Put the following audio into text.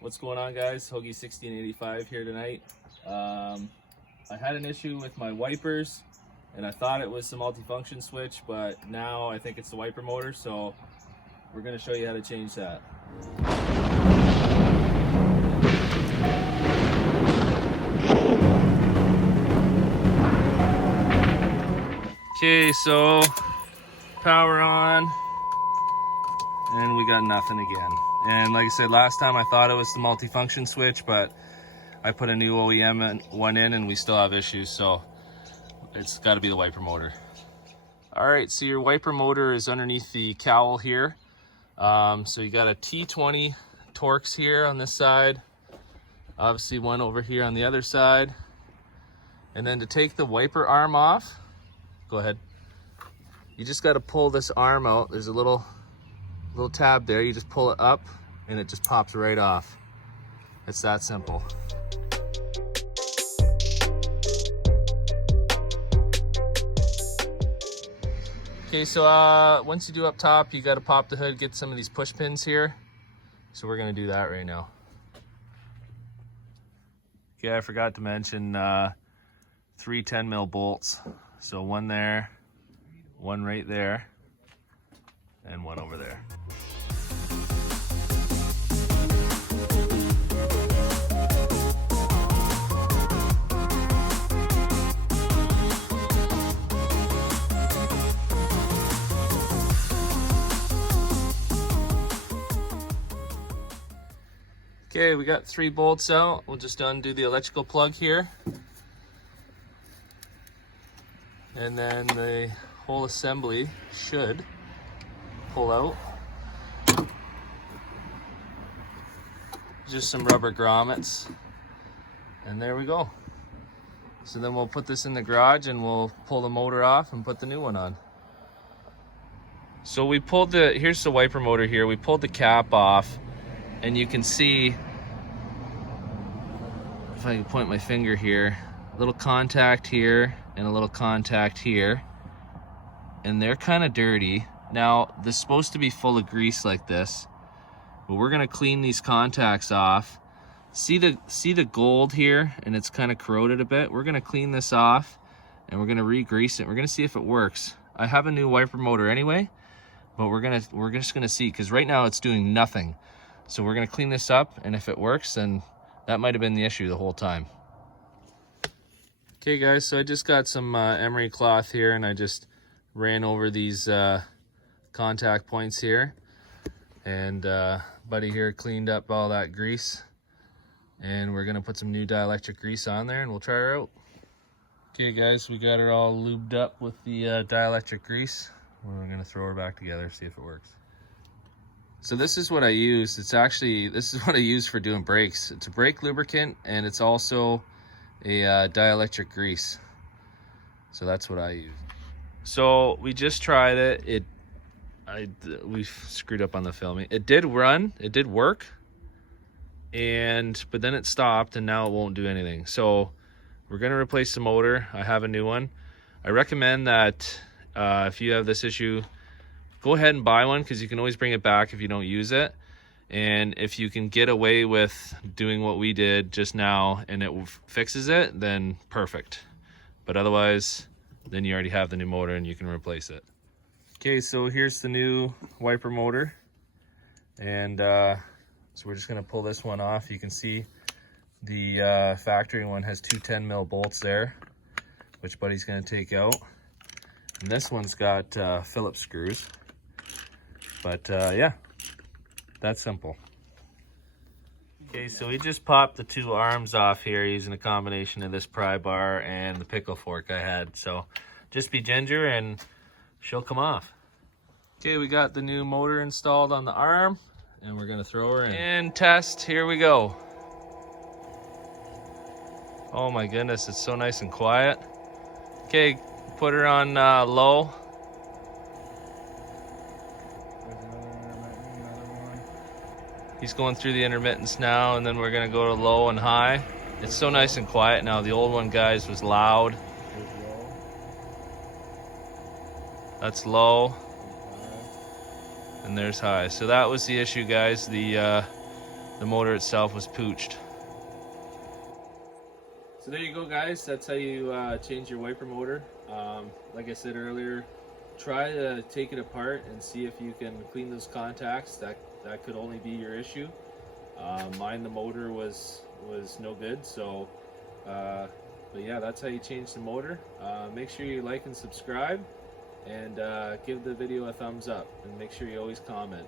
What's going on, guys? Hoagie 1685 here tonight. I had an issue with my wipers and I thought it was the multifunction switch, but now I think it's the wiper motor, so we're going to show you how to change that. Okay, so power on and we got nothing again. And like I said last time, I thought it was the multifunction switch, but I put a new OEM one in and we still have issues, so it's got to be the wiper motor. All right, so your wiper motor is underneath the cowl here. So you got a T20 Torx here on this side, obviously one over here on the other side. And then to take the wiper arm off, go ahead. You just got to pull this arm out. There's a little tab there. You just pull it up and it just pops right off. It's that simple. Okay, so once you do up top, you got to pop the hood, get some of these push pins here. So we're going to do that right now. Okay, I forgot to mention 3 10 mil bolts. So one there, one right there, and one over there. Okay, we got 3 bolts out. We'll just undo the electrical plug here. And then the whole assembly should pull out. Just some rubber grommets. And there we go. So then we'll put this in the garage and we'll pull the motor off and put the new one on. So we pulled here's the wiper motor here. We pulled the cap off and you can see, if I can point my finger here, a little contact here and a little contact here. And they're kind of dirty. Now, this is supposed to be full of grease like this, but we're gonna clean these contacts off. See the gold here, and it's kind of corroded a bit. We're gonna clean this off, and we're gonna re-grease it. We're gonna see if it works. I have a new wiper motor anyway, but we're just gonna see, because right now it's doing nothing. So we're gonna clean this up, and if it works, then that might have been the issue the whole time. Okay, guys, so I just got some emery cloth here, and I just ran over these contact points here, and buddy here cleaned up all that grease, and we're gonna put some new dielectric grease on there and we'll try her out. Okay, guys, we got her all lubed up with the dielectric grease. We're gonna throw her back together, see if it works. So this is what I use. This is what I use for doing brakes. It's a brake lubricant and it's also a dielectric grease. So that's what I use. So we just tried it. We screwed up on the filming. It did run, it did work, but then it stopped and now it won't do anything. So we're gonna replace the motor. I have a new one. I recommend that if you have this issue, go ahead and buy one, because you can always bring it back if you don't use it. And if you can get away with doing what we did just now and it fixes it, then perfect. But otherwise, then you already have the new motor and you can replace it. Okay, so here's the new wiper motor. And so we're just gonna pull this one off. You can see the factory one has 2 10 mil bolts there, which Buddy's gonna take out. And this one's got Phillips screws. But yeah, that's simple. Okay, so we just popped the 2 arms off here using a combination of this pry bar and the pickle fork I had. So just be ginger and she'll come off. Okay, we got the new motor installed on the arm and we're gonna throw her in. And test, here we go. Oh my goodness, it's so nice and quiet. Okay, put her on low. He's going through the intermittents now, and then we're gonna go to low and high. It's so nice and quiet now. The old one, guys, was loud. That's low. And there's high. So that was the issue, guys. The the motor itself was pooched. So there you go, guys. That's how you change your wiper motor. Like I said earlier, try to take it apart and see if you can clean those contacts. That could only be your issue. Mine, the motor was no good. So, but yeah, that's how you change the motor. Make sure you like and subscribe, and give the video a thumbs up, and make sure you always comment.